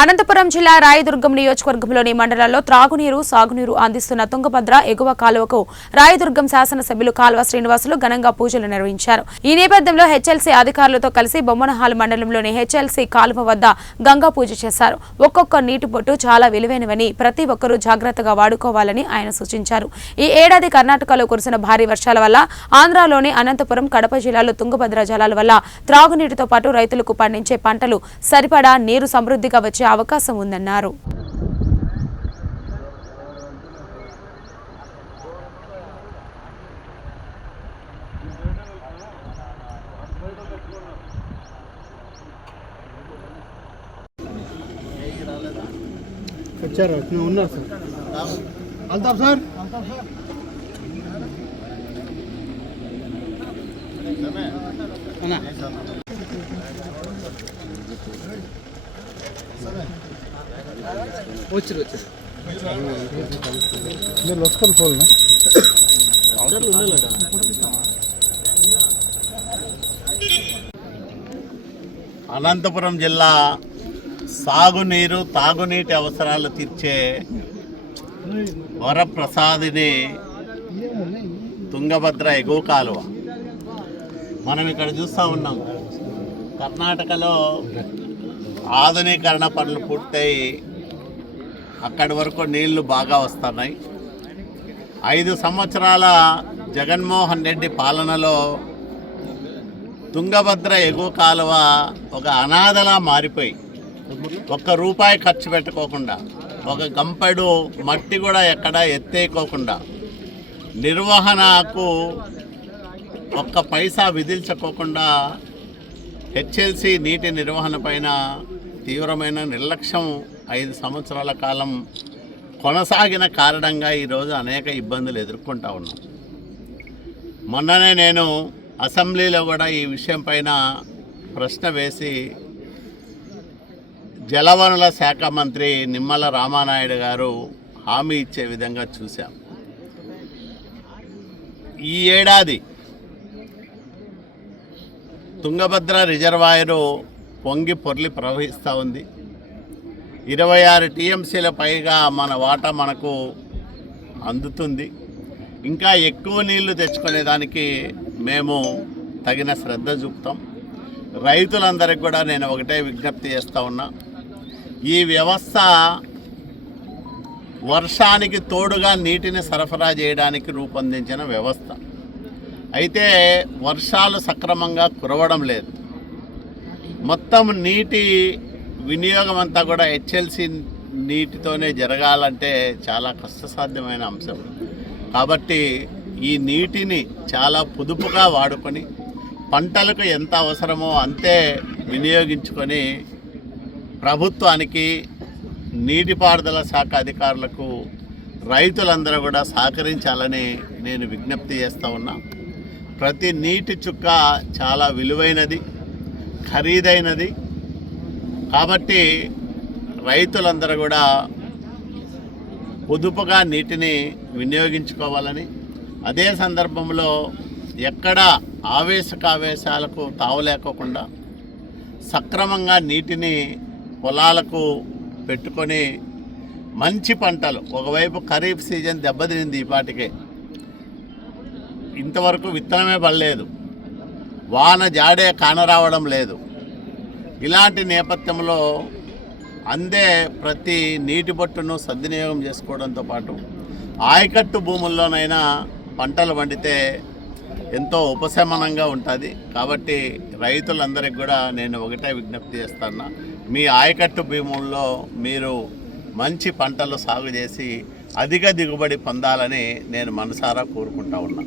అనంతపురం జిల్లా రాయదుర్గం నియోజకవర్గంలోని మండలాల్లో త్రాగునీరు సాగునీరు అందిస్తున్న తుంగభద్ర ఎగువ కాలువకు రాయదుర్గం శాసనసభ్యులు కాల్వ శ్రీనివాసులు ఘనంగా పూజలు నిర్వహించారు. ఈ నేపథ్యంలో హెచ్ఎల్సీ అధికారులతో కలిసి బొమ్మనహాల్ మండలంలోని హెచ్ఎల్సీ కాలువ వద్ద గంగా పూజ చేశారు. ఒక్కొక్క నీటి బొట్టు చాలా విలువైనవని ప్రతి ఒక్కరూ జాగ్రత్తగా వాడుకోవాలని ఆయన సూచించారు. ఈ ఏడాది కర్ణాటకలో కురిసిన భారీ వర్షాల వల్ల ఆంధ్రాలోని అనంతపురం, కడప జిల్లాలో తుంగభద్ర జలాల వల్ల త్రాగునీటితో పాటు రైతులకు పండించే పంటలు సరిపడా నీరు సమృద్ధిగా వచ్చే అవకాశం ఉందన్నారు. వచ్చారు ఉన్నారు సార్. అల్తాఫ్ సార్ వచ్చారు మీరు వస్తారు పోలనా అనంతపురం జిల్లా సాగునీరు తాగునీటి అవసరాలు తీర్చే వరప్రసాదిని తుంగభద్ర ఎగువ కాలువ. మనం ఇక్కడ చూస్తూ ఉన్నాం, కర్ణాటకలో ఆధునీకరణ పనులు పూర్తయి అక్కడి వరకు నీళ్లు బాగా వస్తున్నాయి. 5 సంవత్సరాల జగన్మోహన్ రెడ్డి పాలనలో తుంగభద్ర ఎగువ కాలువ ఒక అనాథలా మారిపోయి ₹1 ఖర్చు పెట్టుకోకుండా, ఒక గంపెడు మట్టి కూడా ఎక్కడ ఎత్తేయకోకుండా, నిర్వహణకు ఒక్క పైసా విధించుకోకుండా హెచ్ఎల్సీ నీటి నిర్వహణ పైన తీవ్రమైన నిర్లక్ష్యం 5 సంవత్సరాల కాలం కొనసాగిన కారణంగా ఈరోజు అనేక ఇబ్బందులు ఎదుర్కొంటా ఉన్నాం. మొన్ననే నేను అసెంబ్లీలో కూడా ఈ విషయం పైన ప్రశ్న వేసి జలవనరుల శాఖ మంత్రి నిమ్మల రామానాయుడు గారు హామీ ఇచ్చే విధంగా చూశాం. ఈ ఏడాది తుంగభద్ర రిజర్వాయరు పొంగి పొర్లి ప్రవహిస్తూ ఉంది. 26 టీఎంసీల పైగా మన వాటా మనకు అందుతుంది. ఇంకా ఎక్కువ నీళ్లు తెచ్చుకునేదానికి మేము తగిన శ్రద్ధ చూపుతాం. రైతులందరికీ కూడా నేను ఒకటే విజ్ఞప్తి చేస్తూ ఉన్నా, ఈ వ్యవస్థ వర్షానికి తోడుగా నీటిని సరఫరా చేయడానికి రూపొందించిన వ్యవస్థ. అయితే వర్షాలు సక్రమంగా కురవడం లేదు. మొత్తం నీటి వినియోగం అంతా కూడా హెచ్ఎల్సీ నీటితోనే జరగాలంటే చాలా కష్టసాధ్యమైన అంశం. కాబట్టి ఈ నీటిని చాలా పొదుపుగా వాడుకొని పంటలకు ఎంత అవసరమో అంతే వినియోగించుకొని ప్రభుత్వానికి, నీటిపారుదల శాఖ అధికారులకు, రైతులందరూ కూడా సహకరించాలని నేను విజ్ఞప్తి చేస్తూ ఉన్నా. ప్రతి నీటి చుక్క చాలా విలువైనది, ఖరీదైనది. కాబట్టి రైతులందరూ కూడా పొదుపుగా నీటిని వినియోగించుకోవాలని, అదే సందర్భంలో ఎక్కడ ఆవేశకావేశాలకు తావులేకోకుండా సక్రమంగా నీటిని పొలాలకు పెట్టుకొని మంచి పంటలు, ఒకవైపు ఖరీఫ్ సీజన్ దెబ్బతినింది, ఈ పాటికే ఇంతవరకు విత్తనమే పడలేదు, వాన జాడే కానరావడం లేదు. ఇలాంటి నేపథ్యంలో అందే ప్రతి నీటి బొట్టును సద్వినియోగం చేసుకోవడంతో పాటు ఆయకట్టు భూముల్లోనైనా పంటలు పండితే ఎంతో ఉపశమనంగా ఉంటుంది. కాబట్టి రైతులందరికీ కూడా నేను ఒకటే విజ్ఞప్తి చేస్తున్నా, మీ ఆయకట్టు భూముల్లో మీరు మంచి పంటలు సాగు చేసి అధిక దిగుబడి పొందాలని నేను మనసారా కోరుకుంటా ఉన్నా.